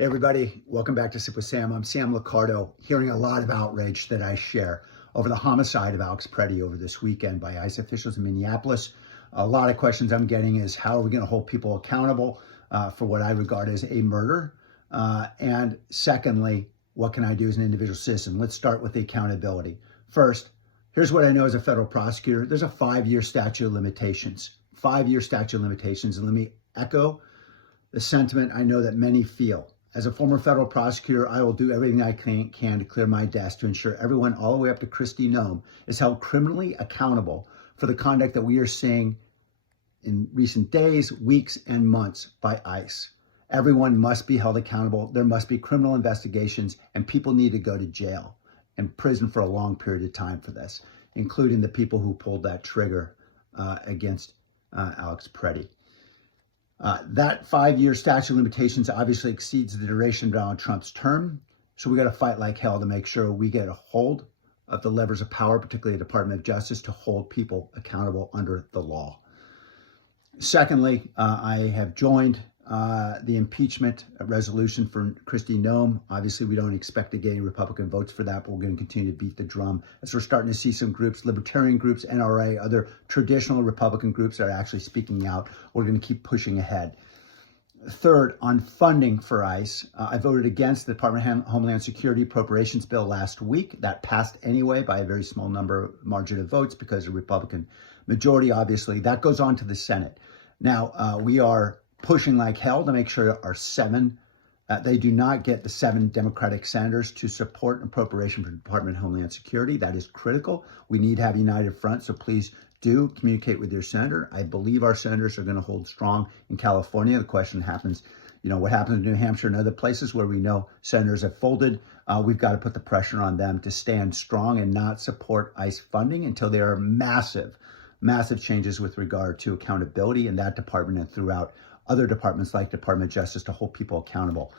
Hey everybody, welcome back to Sip with Sam. I'm Sam Liccardo, hearing a lot of outrage that I share over the homicide of Alex Preddy over this weekend by ICE officials in Minneapolis. A lot of questions I'm getting is how are we going to hold people accountable for what I regard as a murder? And secondly, what can I do as an individual citizen? Let's start with the accountability. First, here's what I know as a federal prosecutor. There's a 5-year statute of limitations. 5-year statute of limitations. And let me echo the sentiment I know that many feel. As a former federal prosecutor, I will do everything I can to clear my desk to ensure everyone, all the way up to Kristi Noem, is held criminally accountable for the conduct that we are seeing in recent days, weeks, and months by ICE. Everyone must be held accountable. There must be criminal investigations, and people need to go to jail and prison for a long period of time for this, including the people who pulled that trigger against Alex Preddy. That 5-year statute of limitations obviously exceeds the duration of Donald Trump's term. So we got to fight like hell to make sure we get a hold of the levers of power, particularly the Department of Justice, to hold people accountable under the law. Secondly, I have joined the impeachment resolution for Kristi Noem. Obviously, we don't expect to get any Republican votes for that, but we're going to continue to beat the drum as we're starting to see some groups, libertarian groups, NRA, other traditional Republican groups that are actually speaking out. We're going to keep pushing ahead. Third, on funding for ICE, I voted against the Department of Homeland Security appropriations bill last week. That passed anyway by a very small margin of votes because of Republican majority, obviously. That goes on to the Senate. Now, we are pushing like hell to make sure our they do not get the 7 Democratic senators to support an appropriation for the Department of Homeland Security. That is critical. We need to have a united front, so please do communicate with your senator. I believe our senators are going to hold strong in California. The question happens, what happens in New Hampshire and other places where we know senators have folded. We've got to put the pressure on them to stand strong and not support ICE funding until there are massive changes with regard to accountability in that department and throughout other departments like Department of Justice to hold people accountable.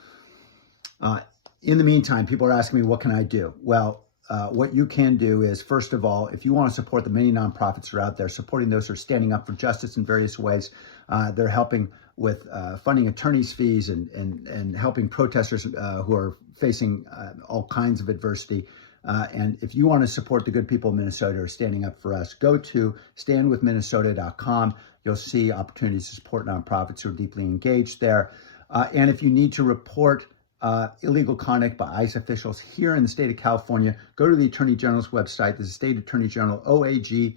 In the meantime, people are asking me, what can I do? Well, what you can do is, first of all, if you want to support the many nonprofits that are out there, supporting those who are standing up for justice in various ways, they're helping with funding attorneys' fees and helping protesters who are facing all kinds of adversity. And if you want to support the good people of Minnesota who are standing up for us, go to standwithminnesota.com. You'll see opportunities to support nonprofits who are deeply engaged there. And if you need to report illegal conduct by ICE officials here in the state of California, go to the Attorney General's website. This is State Attorney General, oag.ca.gov.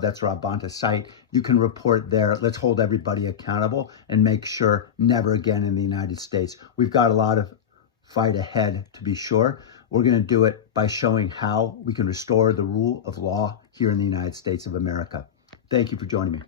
That's Rob Bonta's site. You can report there. Let's hold everybody accountable and make sure never again in the United States. We've got a lot of fight ahead, to be sure. We're going to do it by showing how we can restore the rule of law here in the United States of America. Thank you for joining me.